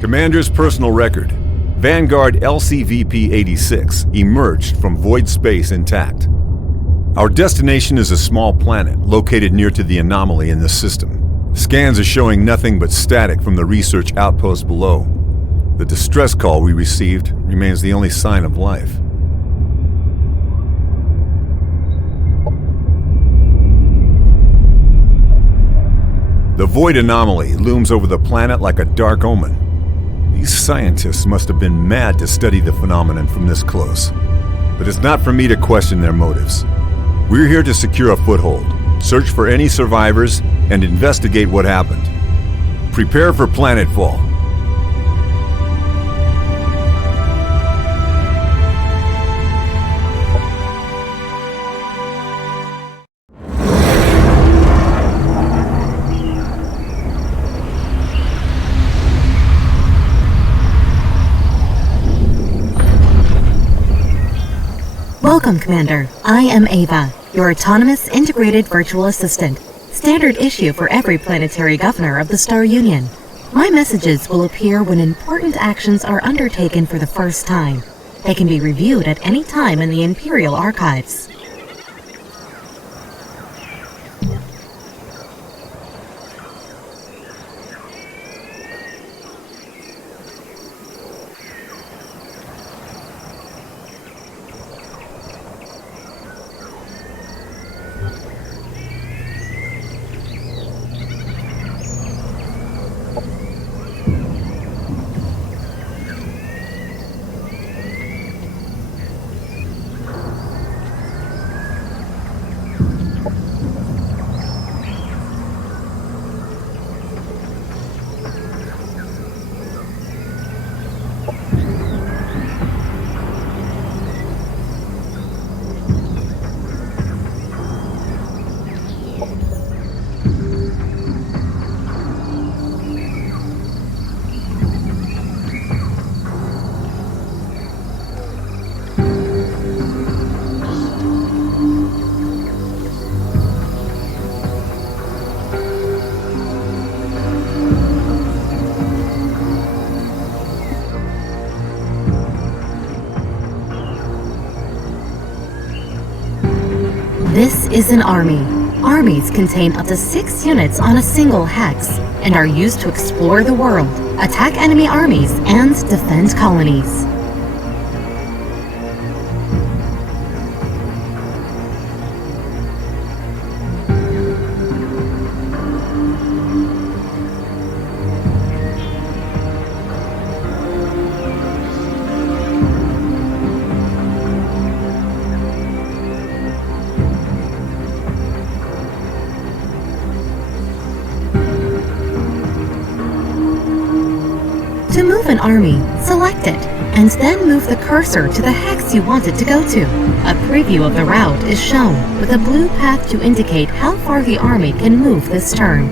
Commander's personal record. Vanguard LCVP-86 emerged from void space intact. Our destination is a small planet located near to the anomaly in the system. Scans are showing nothing but static from the research outpost below. The distress call we received remains the only sign of life. The void anomaly looms over the planet like a dark omen. These scientists must have been mad to study the phenomenon from this close. But it's not for me to question their motives. We're here to secure a foothold, search for any survivors, and investigate what happened. Prepare for Planetfall. Welcome, Commander. I am Ava, your autonomous integrated virtual assistant, standard issue for every planetary governor of the Star Union. My messages will appear when important actions are undertaken for the first time. They can be reviewed at any time in the Imperial Archives. This is an army. Armies contain up to 6 units on a single hex and are used to explore the world, attack enemy armies, and defend colonies. To move an army, select it, and then move the cursor to the hex you want it to go to. A preview of the route is shown, with a blue path to indicate how far the army can move this turn.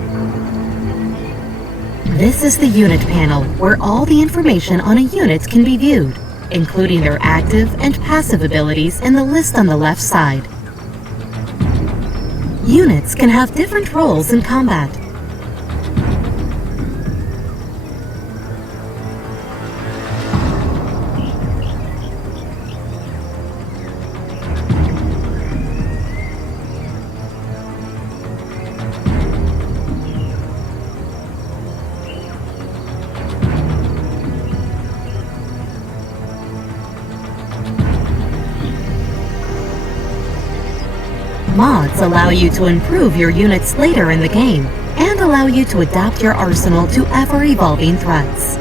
This is the unit panel, where all the information on a unit can be viewed, including their active and passive abilities in the list on the left side. Units can have different roles in combat. Mods allow you to improve your units later in the game, and allow you to adapt your arsenal to ever-evolving threats.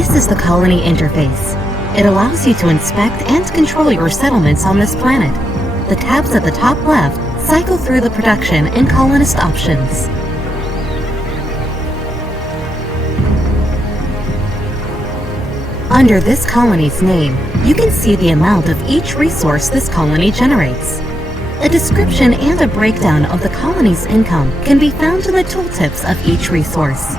This is the colony interface. It allows you to inspect and control your settlements on this planet. The tabs at the top left cycle through the production and colonist options. Under this colony's name, you can see the amount of each resource this colony generates. A description and a breakdown of the colony's income can be found in the tooltips of each resource.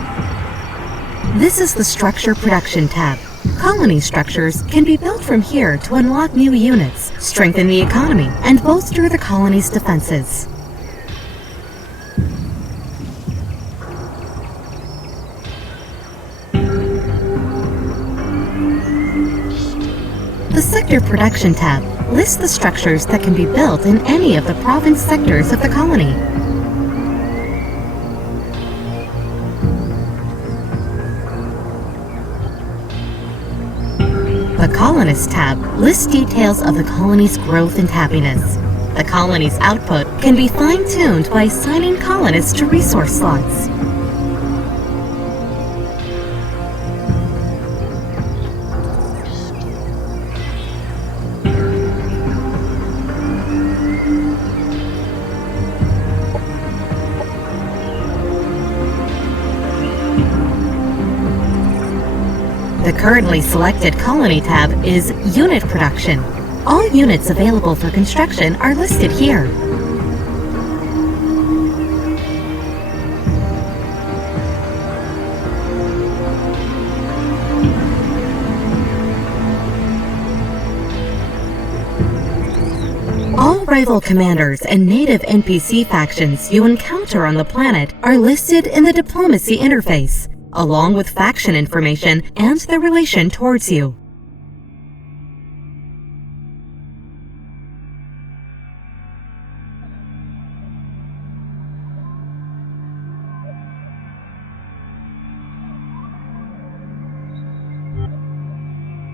This is the Structure Production tab. Colony structures can be built from here to unlock new units, strengthen the economy, and bolster the colony's defenses. The Sector Production tab lists the structures that can be built in any of the province sectors of the colony. The Colonist tab lists details of the colony's growth and happiness. The colony's output can be fine-tuned by assigning colonists to resource slots. The currently selected Colony tab is Unit Production. All units available for construction are listed here. All rival commanders and native NPC factions you encounter on the planet are listed in the Diplomacy interface, along with faction information and their relation towards you.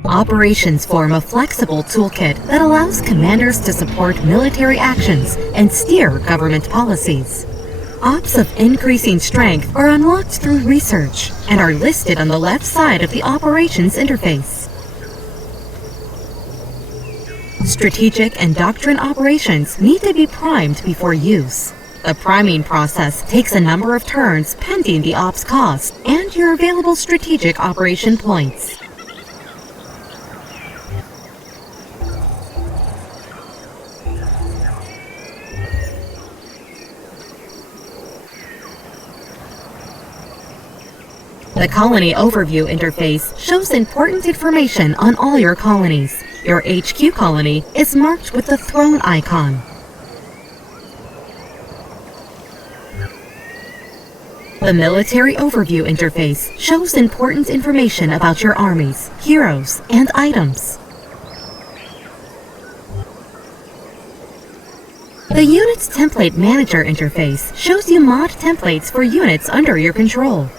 Operations form a flexible toolkit that allows commanders to support military actions and steer government policies. Ops of increasing strength are unlocked through research and are listed on the left side of the operations interface. Strategic and doctrine operations need to be primed before use. The priming process takes a number of turns pending the ops cost and your available strategic operation points. The Colony Overview interface shows important information on all your colonies. Your HQ colony is marked with the throne icon. The Military Overview interface shows important information about your armies, heroes, and items. The Units Template Manager interface shows you mod templates for units under your control.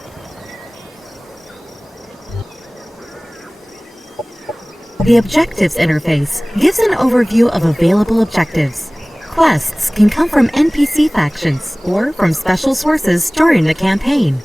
The Objectives interface gives an overview of available objectives. Quests can come from NPC factions or from special sources during the campaign.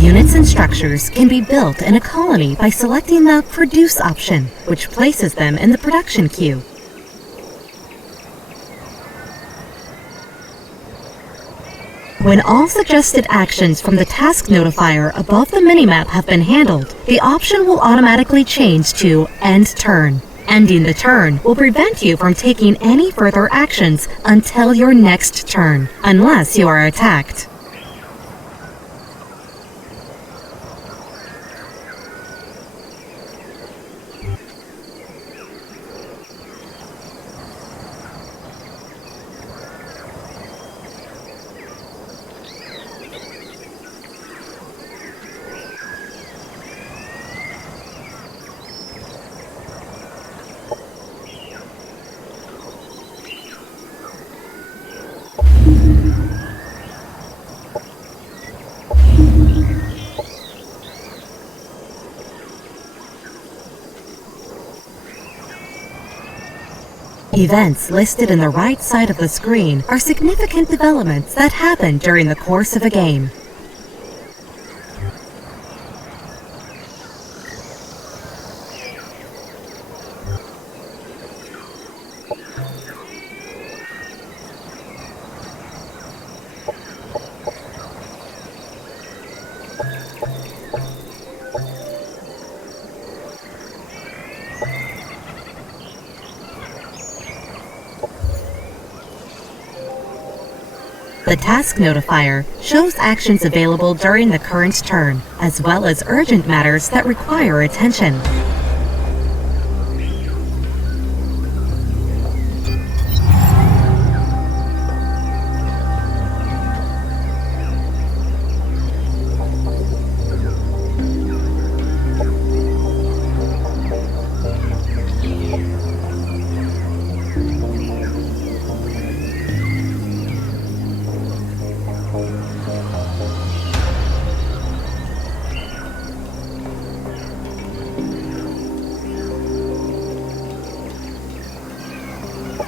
Units and structures can be built in a colony by selecting the Produce option, which places them in the production queue. When all suggested actions from the task notifier above the minimap have been handled, the option will automatically change to End Turn. Ending the turn will prevent you from taking any further actions until your next turn, unless you are attacked. Events listed in the right side of the screen are significant developments that happen during the course of a game. The task notifier shows actions available during the current turn, as well as urgent matters that require attention.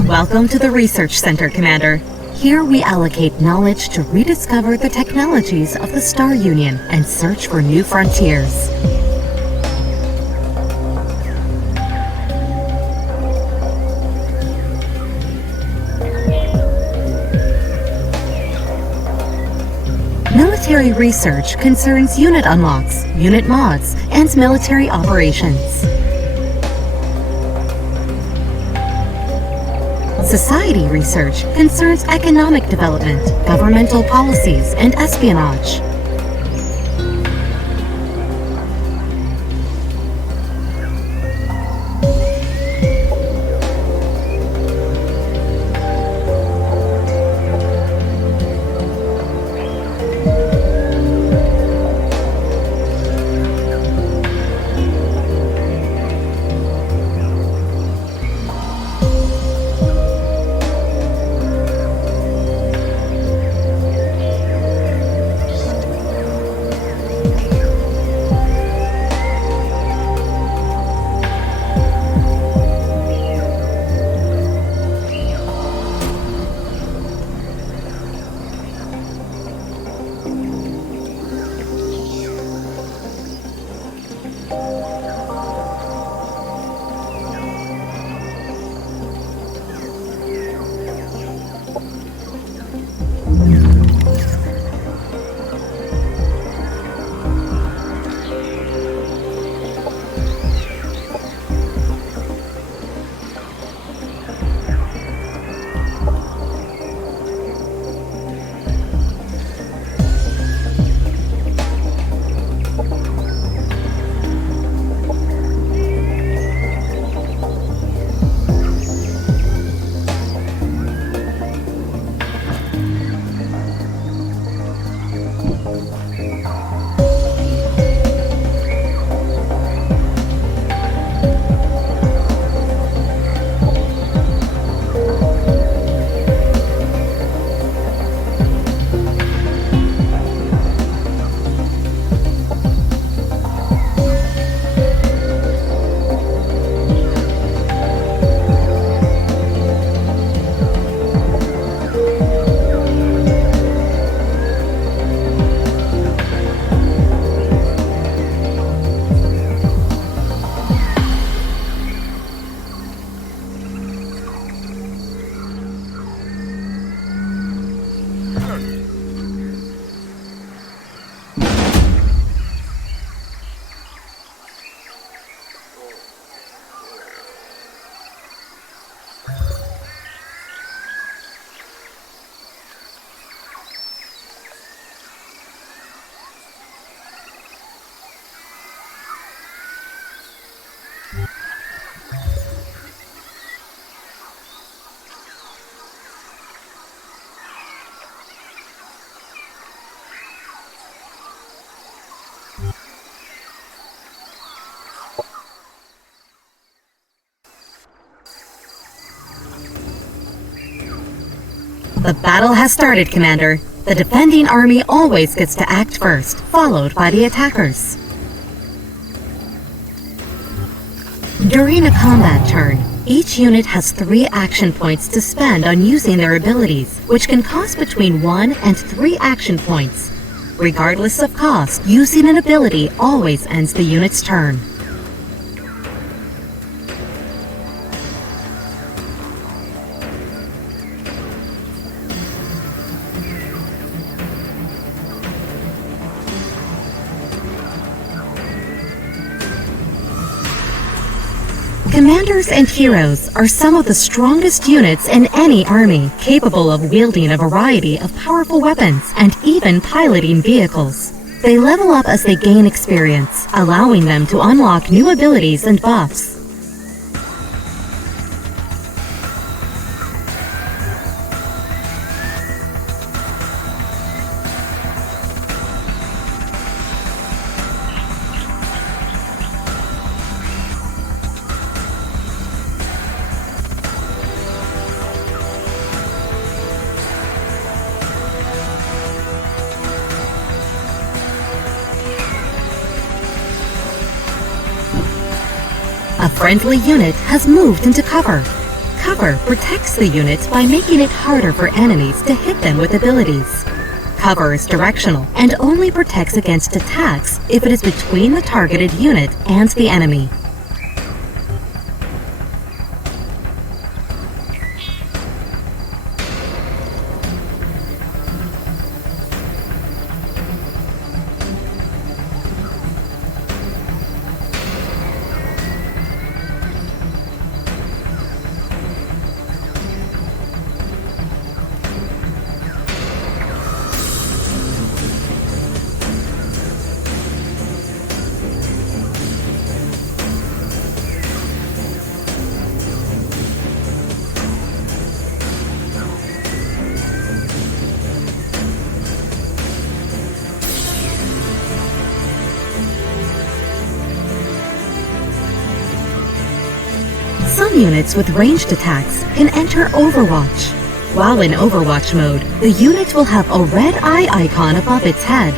Welcome to the Research Center, Commander. Here we allocate knowledge to rediscover the technologies of the Star Union and search for new frontiers. Military research concerns unit unlocks, unit mods, and military operations. Society research concerns economic development, governmental policies, and espionage. The battle has started, Commander. The defending army always gets to act first, followed by the attackers. During a combat turn, Each unit has 3 action points to spend on using their abilities, which can cost between 1 and 3 action points. Regardless of cost, using an ability always ends the unit's turn. Commanders and heroes are some of the strongest units in any army, capable of wielding a variety of powerful weapons and even piloting vehicles. They level up as they gain experience, allowing them to unlock new abilities and buffs. A friendly unit has moved into cover. Cover protects the unit by making it harder for enemies to hit them with abilities. Cover is directional and only protects against attacks if it is between the targeted unit and the enemy. Some units with ranged attacks can enter Overwatch. While in Overwatch mode, the unit will have a red eye icon above its head.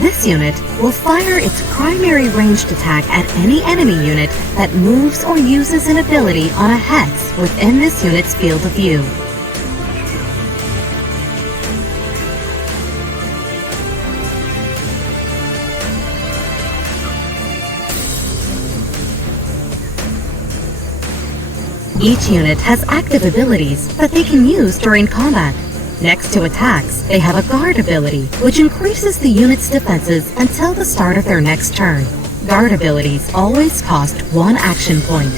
This unit will fire its primary ranged attack at any enemy unit that moves or uses an ability on a hex within this unit's field of view. Each unit has active abilities that they can use during combat. Next to attacks, they have a guard ability, which increases the unit's defenses until the start of their next turn. Guard abilities always cost 1 action point.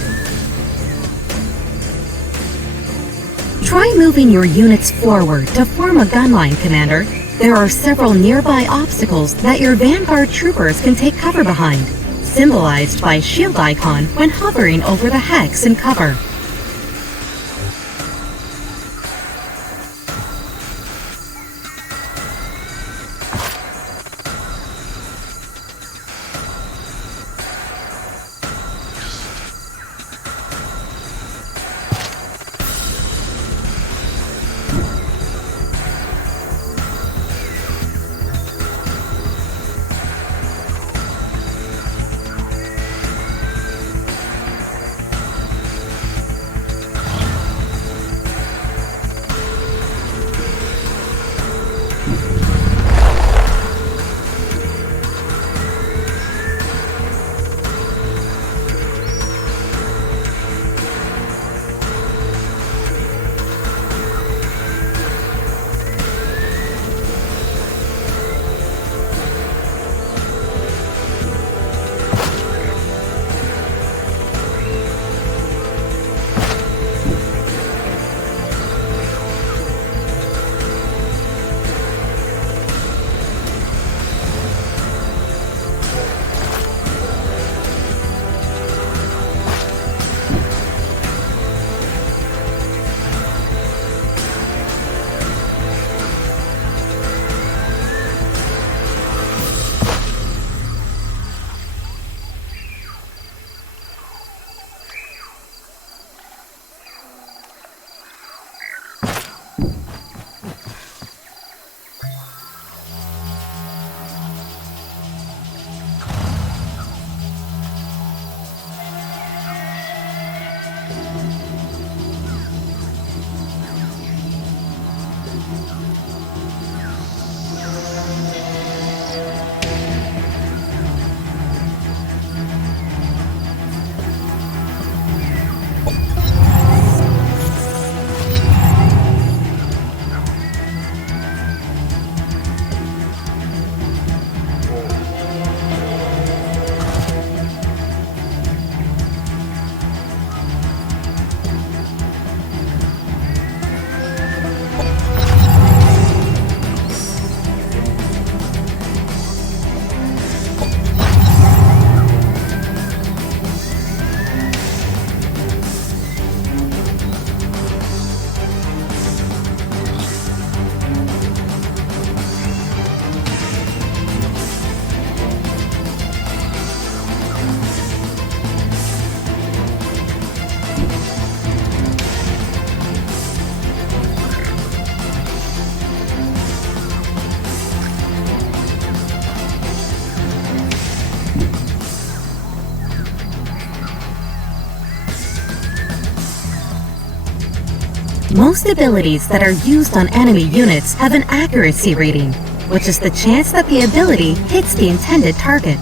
Try moving your units forward to form a gunline, Commander. There are several nearby obstacles that your Vanguard troopers can take cover behind, symbolized by a shield icon when hovering over the hex in cover. Most abilities that are used on enemy units have an accuracy rating, which is the chance that the ability hits the intended target.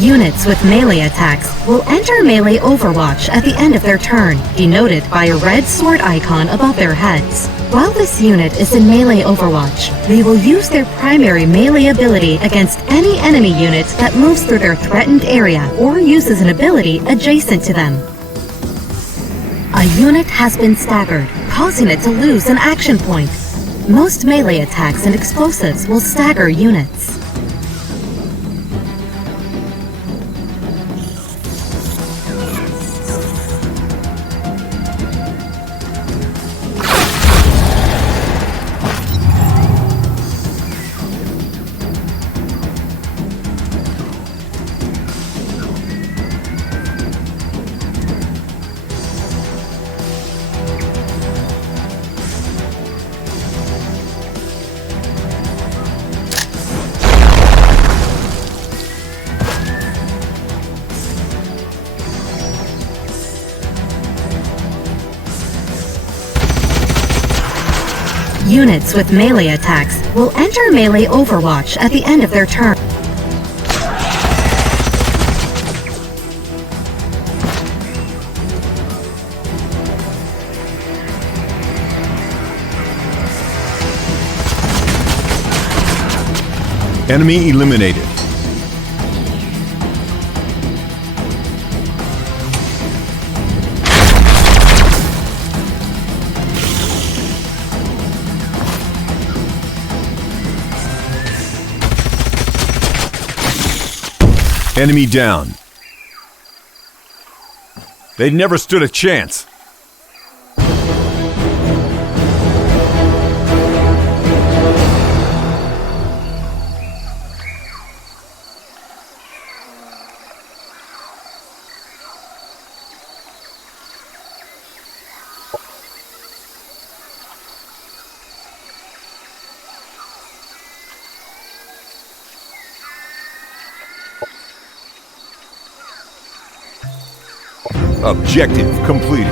Units with melee attacks will enter melee overwatch at the end of their turn, denoted by a red sword icon above their heads. While this unit is in melee overwatch, they will use their primary melee ability against any enemy unit that moves through their threatened area or uses an ability adjacent to them. A unit has been staggered, causing it to lose an action point. Most melee attacks and explosives will stagger units. Units with melee attacks will enter melee overwatch at the end of their turn. Enemy eliminated. Enemy down. They never stood a chance. Objective completed.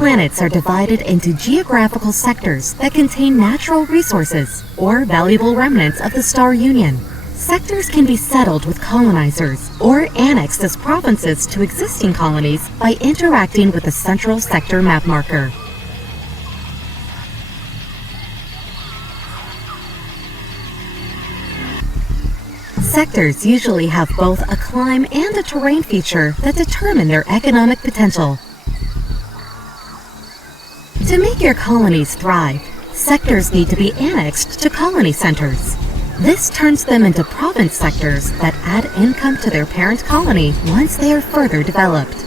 Planets are divided into geographical sectors that contain natural resources or valuable remnants of the Star Union. Sectors can be settled with colonizers or annexed as provinces to existing colonies by interacting with the central sector map marker. Sectors usually have both a climb and a terrain feature that determine their economic potential. To make your colonies thrive, sectors need to be annexed to colony centers. This turns them into province sectors that add income to their parent colony once they are further developed.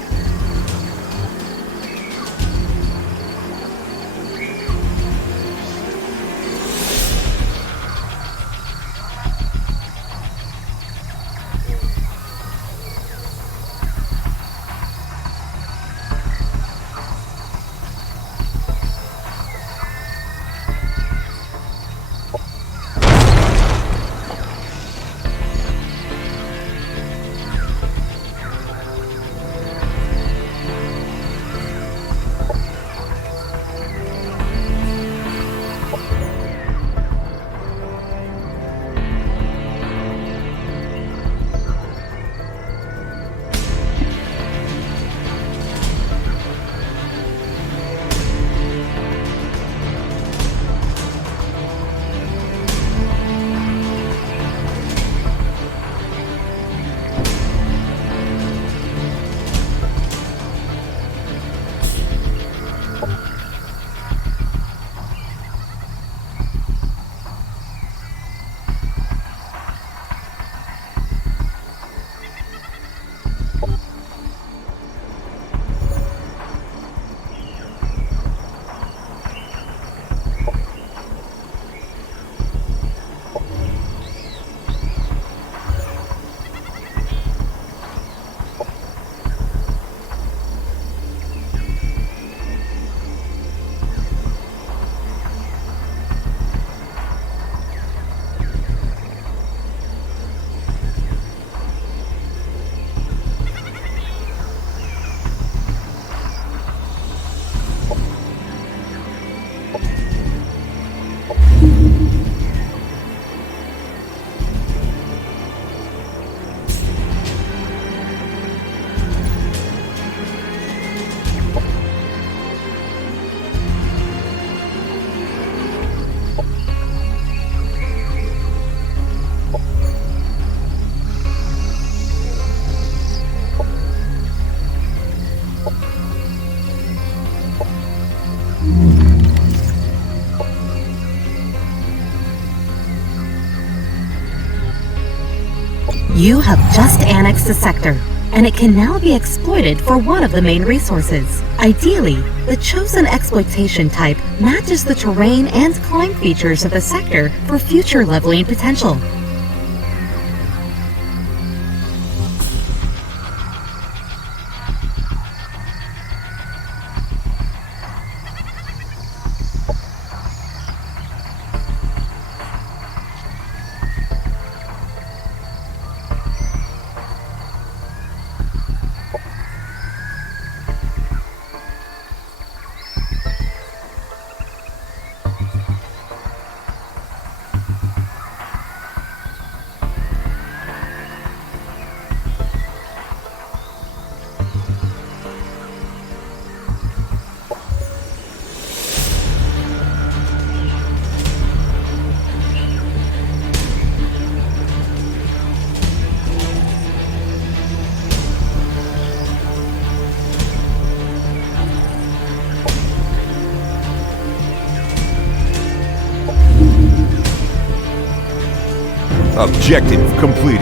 You have just annexed a sector, and it can now be exploited for one of the main resources. Ideally, the chosen exploitation type matches the terrain and climb features of the sector for future leveling potential. Objective completed.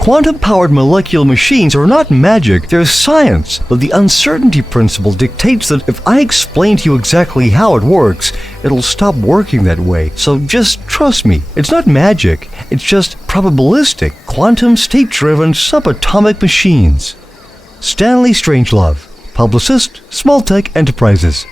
Quantum-powered molecular machines are not magic, they're science, but the uncertainty principle dictates that if I explain to you exactly how it works, it'll stop working that way. So just trust me. It's not magic, it's just probabilistic, quantum state-driven subatomic machines. Stanley Strangelove, Publicist, Small Tech Enterprises.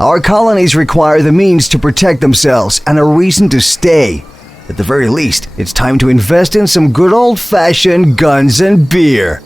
Our colonies require the means to protect themselves and a reason to stay. At the very least, it's time to invest in some good old-fashioned guns and beer.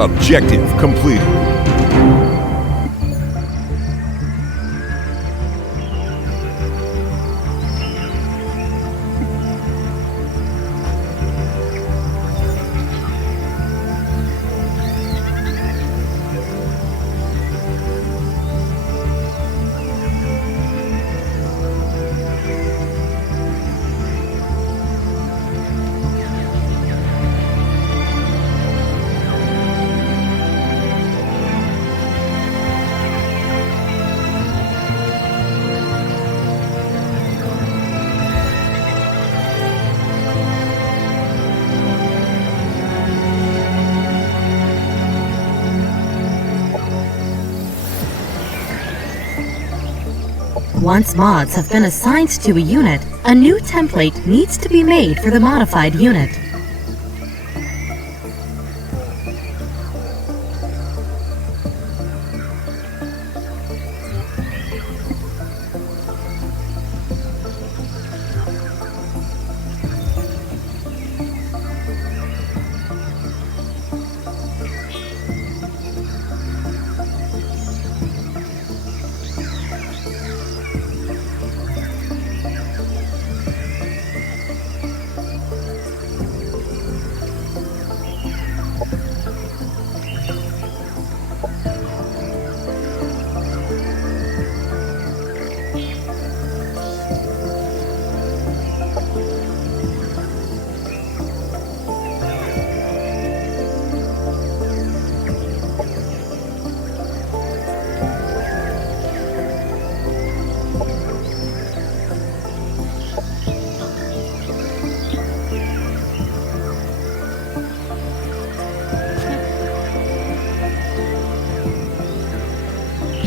Objective completed. Once mods have been assigned to a unit, a new template needs to be made for the modified unit.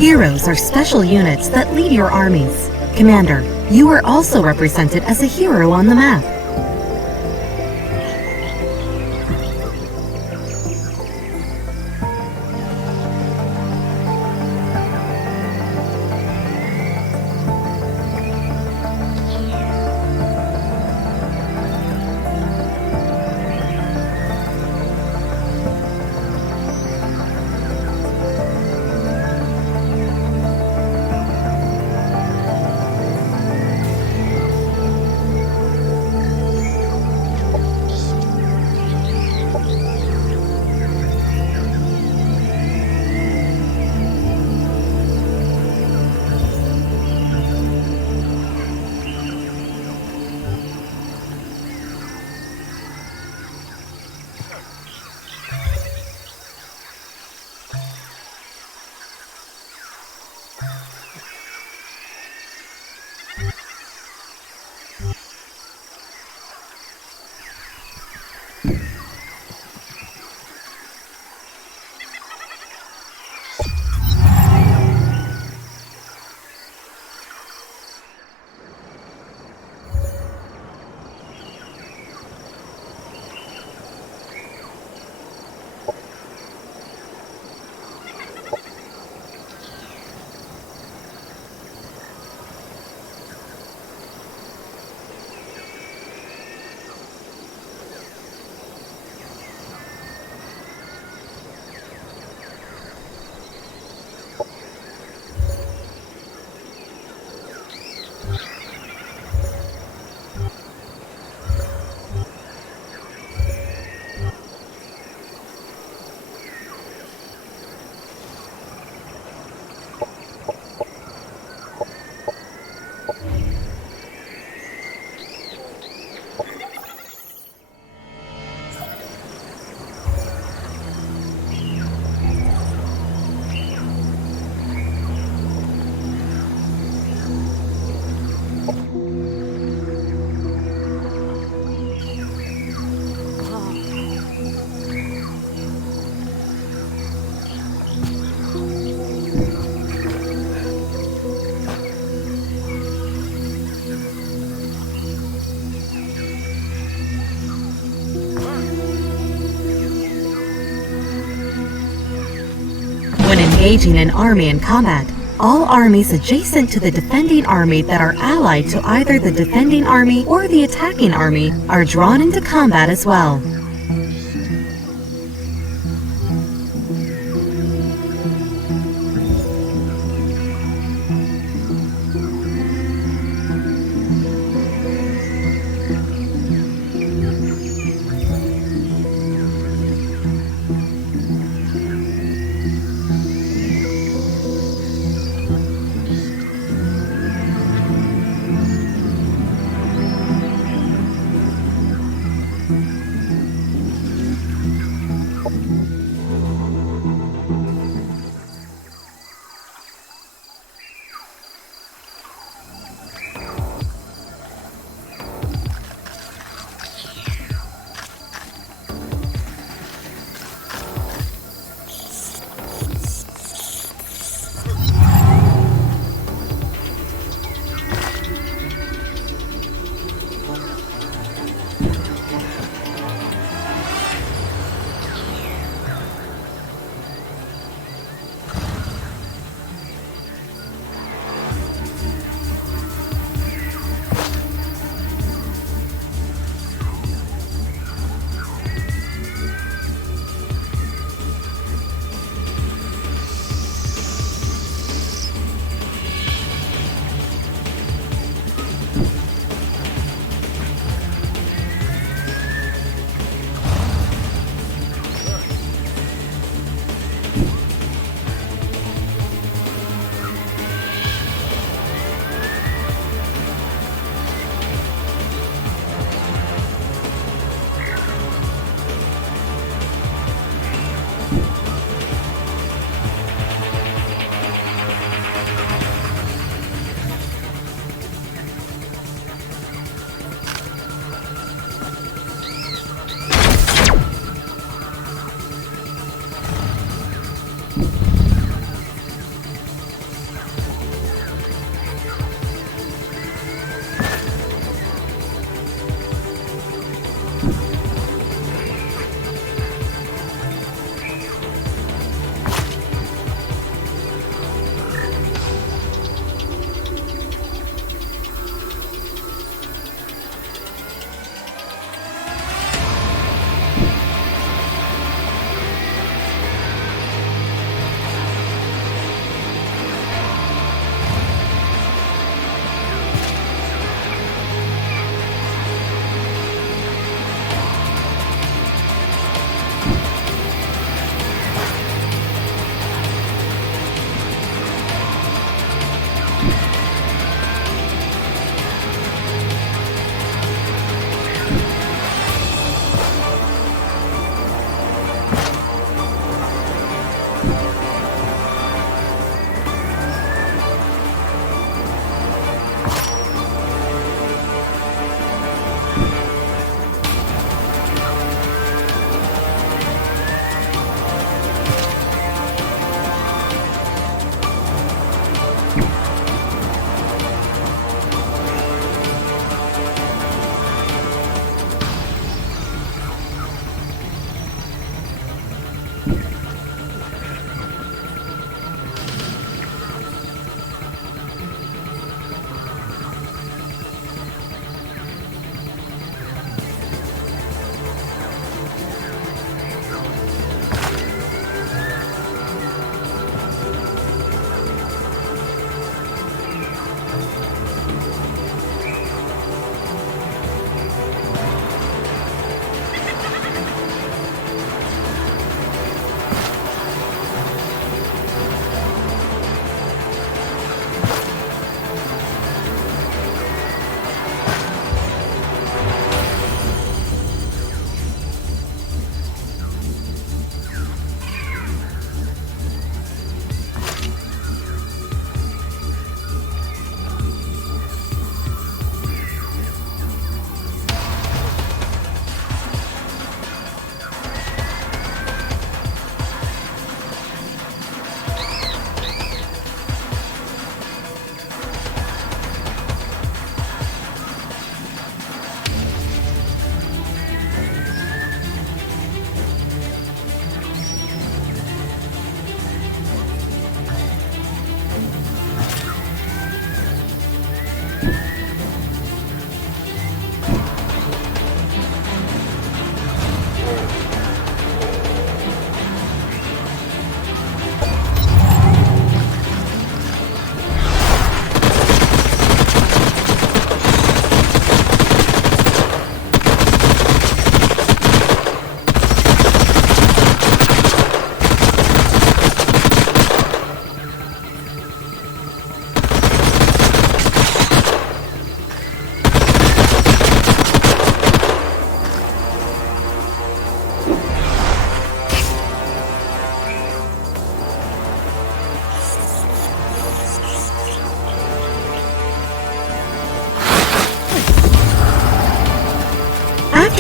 Heroes are special units that lead your armies. Commander, you are also represented as a hero on the map. When engaging an army in combat, all armies adjacent to the defending army that are allied to either the defending army or the attacking army are drawn into combat as well.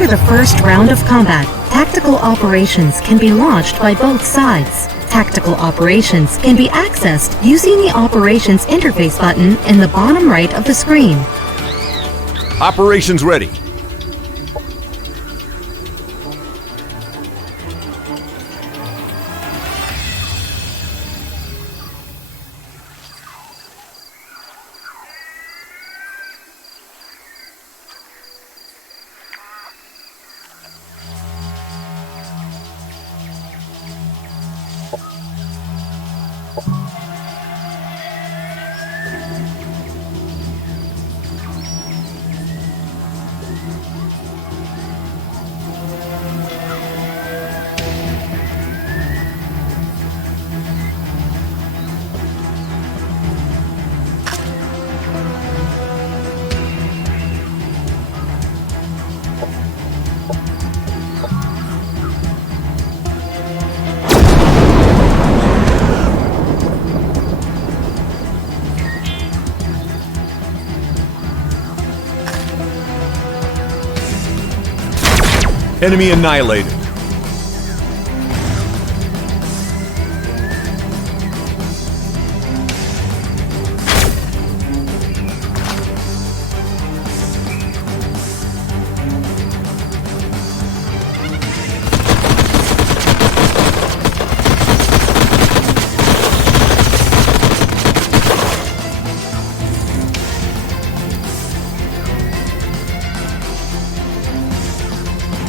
After the first round of combat, tactical operations can be launched by both sides. Tactical operations can be accessed using the Operations Interface button in the bottom right of the screen. Operations ready. Enemy annihilated.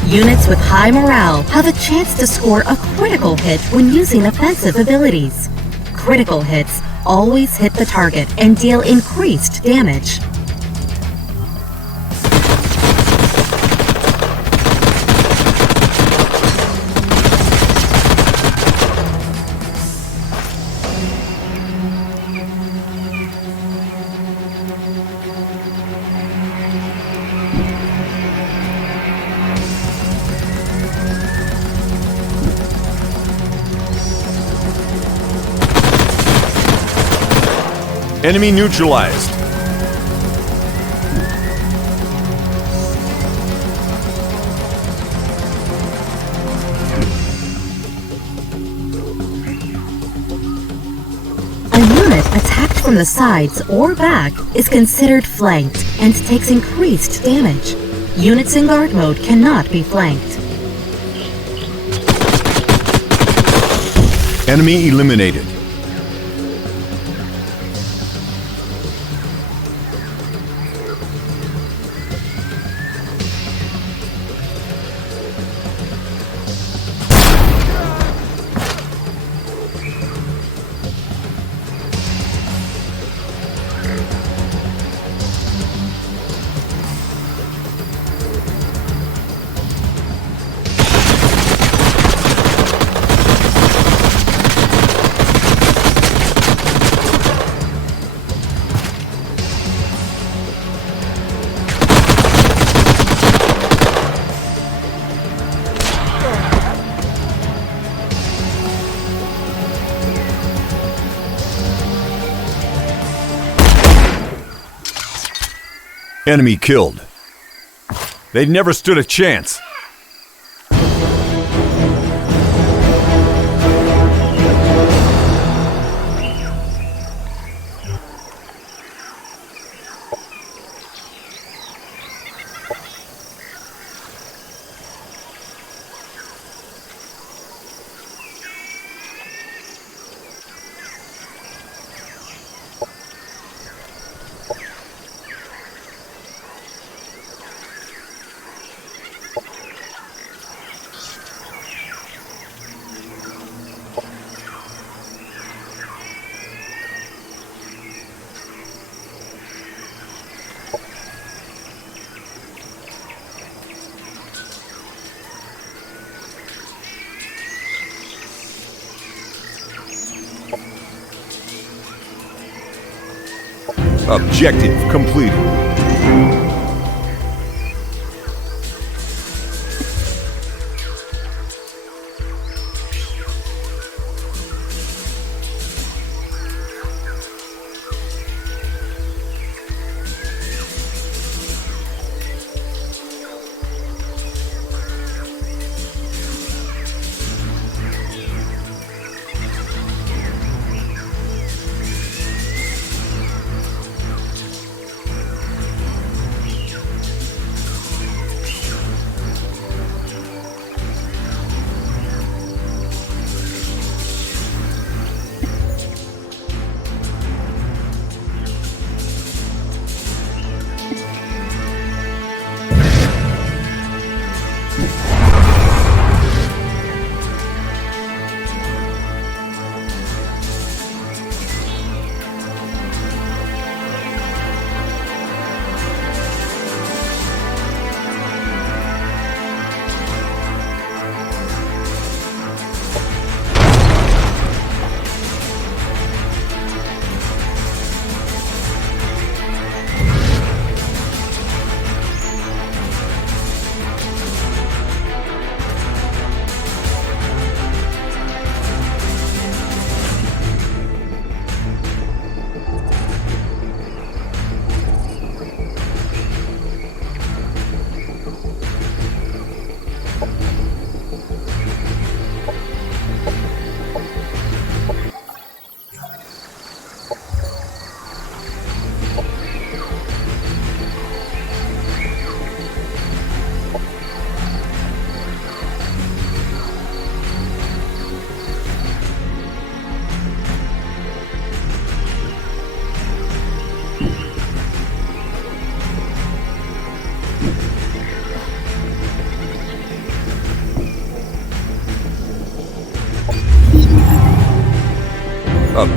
Units with high morale have a chance to score a critical hit when using offensive abilities. Critical hits always hit the target and deal increased damage. Enemy neutralized. A unit attacked from the sides or back is considered flanked and takes increased damage. Units in guard mode cannot be flanked. Enemy eliminated. Enemy killed. They never stood a chance. Objective completed.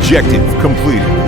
Objective completed.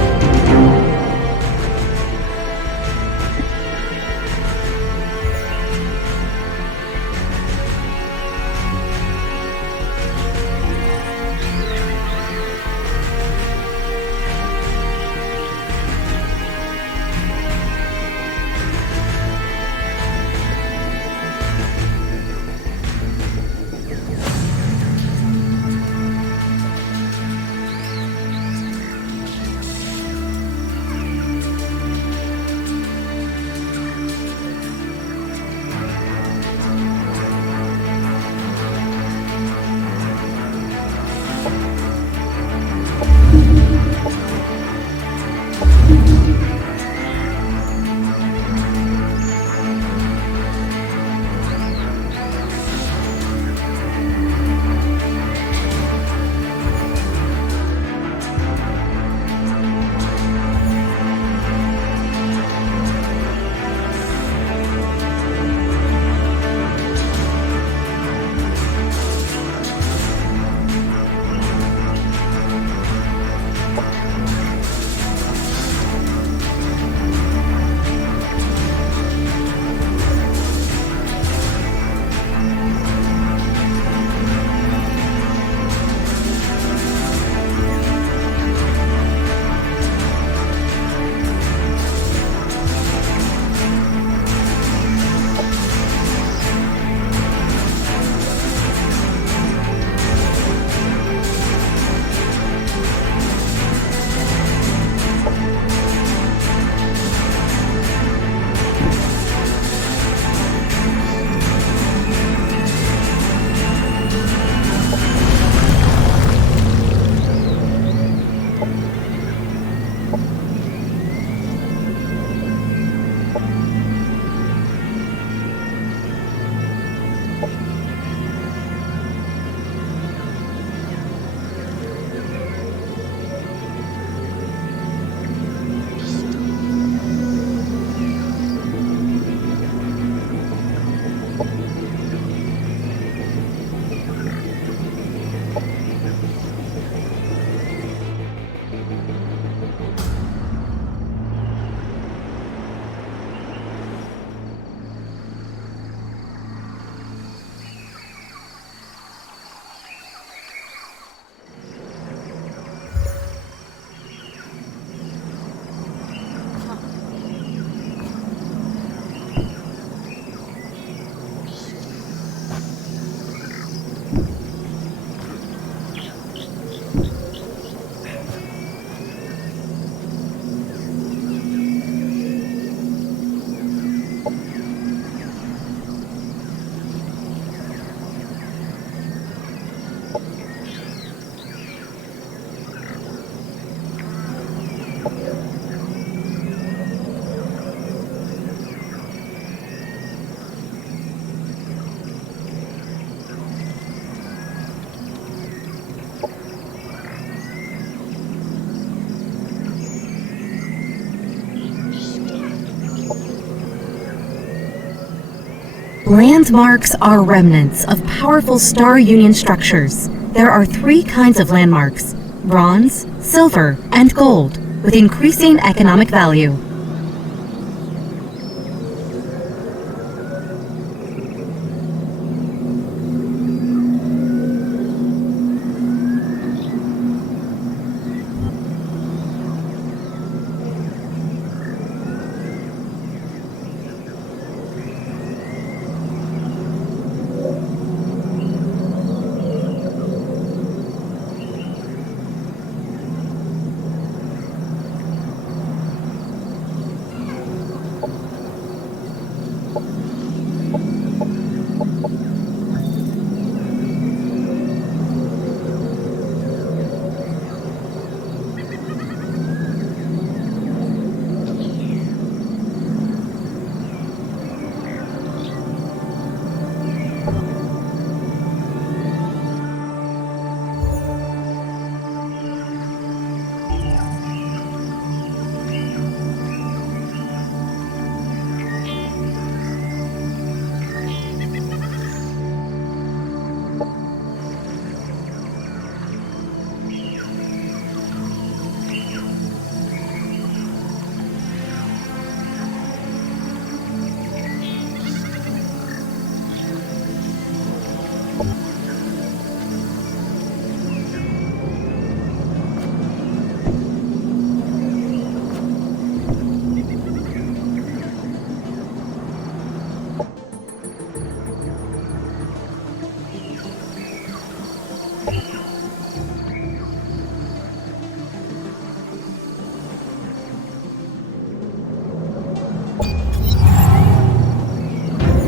Landmarks are remnants of powerful star union structures. There are three kinds of landmarks: bronze, silver, and gold, with increasing economic value.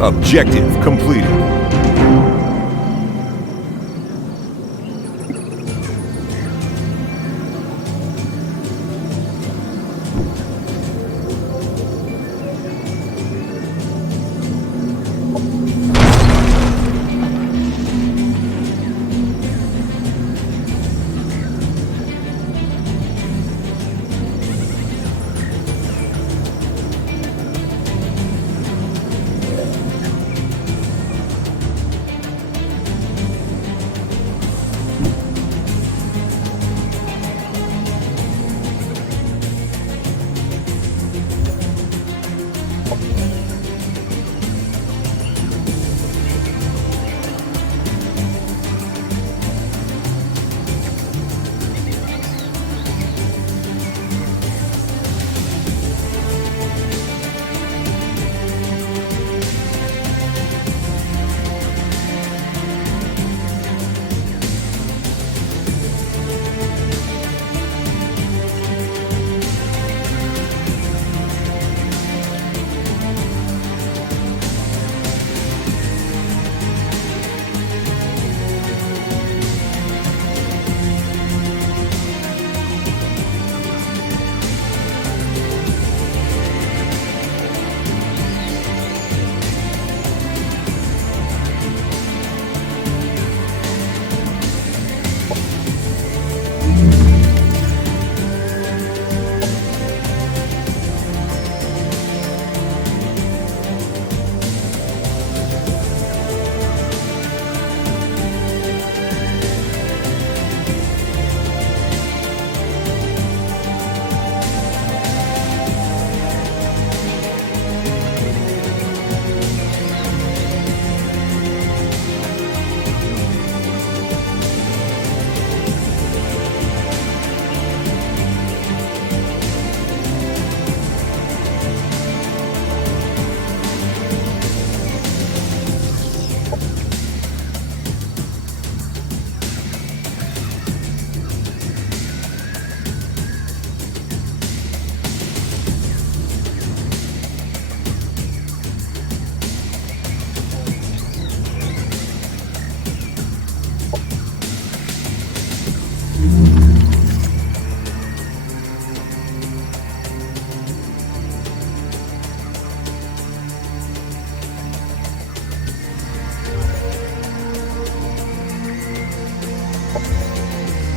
Objective completed.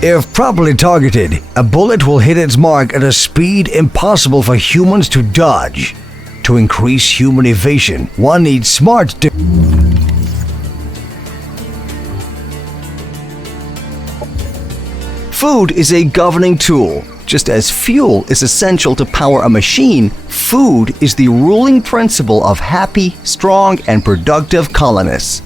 If properly targeted, a bullet will hit its mark at a speed impossible for humans to dodge. To increase human evasion, one needs smart Food is a governing tool. Just as fuel is essential to power a machine, food is the ruling principle of happy, strong, and productive colonists.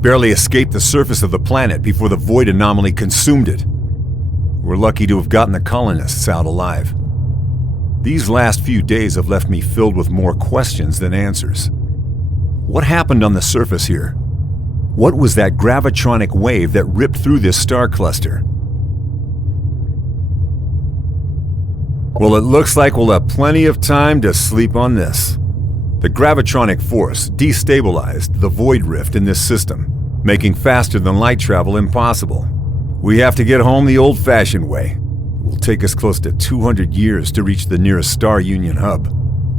barely escaped the surface of the planet before the void anomaly consumed it. We're lucky to have gotten the colonists out alive. These last few days have left me filled with more questions than answers. What happened on the surface here? What was that gravitronic wave that ripped through this star cluster? Well, it looks like we'll have plenty of time to sleep on this. The gravitronic force destabilized the void rift in this system, making faster than light travel impossible. We have to get home the old-fashioned way. It will take us close to 200 years to reach the nearest Star Union hub.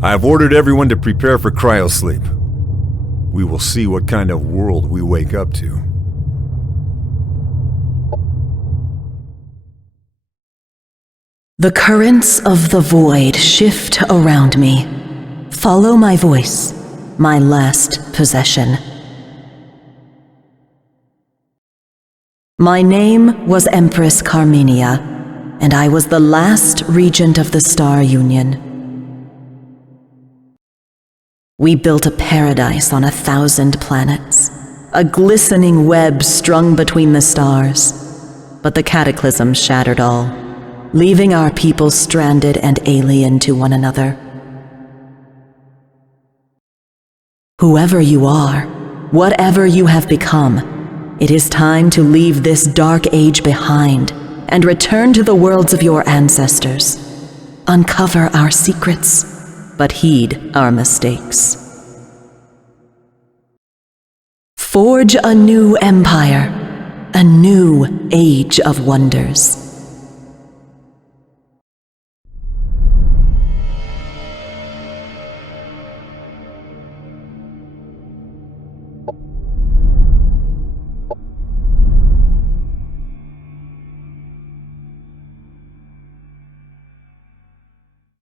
I've ordered everyone to prepare for cryosleep. We will see what kind of world we wake up to. The currents of the void shift around me. Follow my voice, my last possession. My name was Empress Carmenia, and I was the last regent of the Star Union. We built a paradise on 1,000 planets, a glistening web strung between the stars. But the cataclysm shattered all, leaving our people stranded and alien to one another. Whoever you are, whatever you have become, it is time to leave this dark age behind and return to the worlds of your ancestors. Uncover our secrets, but heed our mistakes. Forge a new empire, a new age of wonders.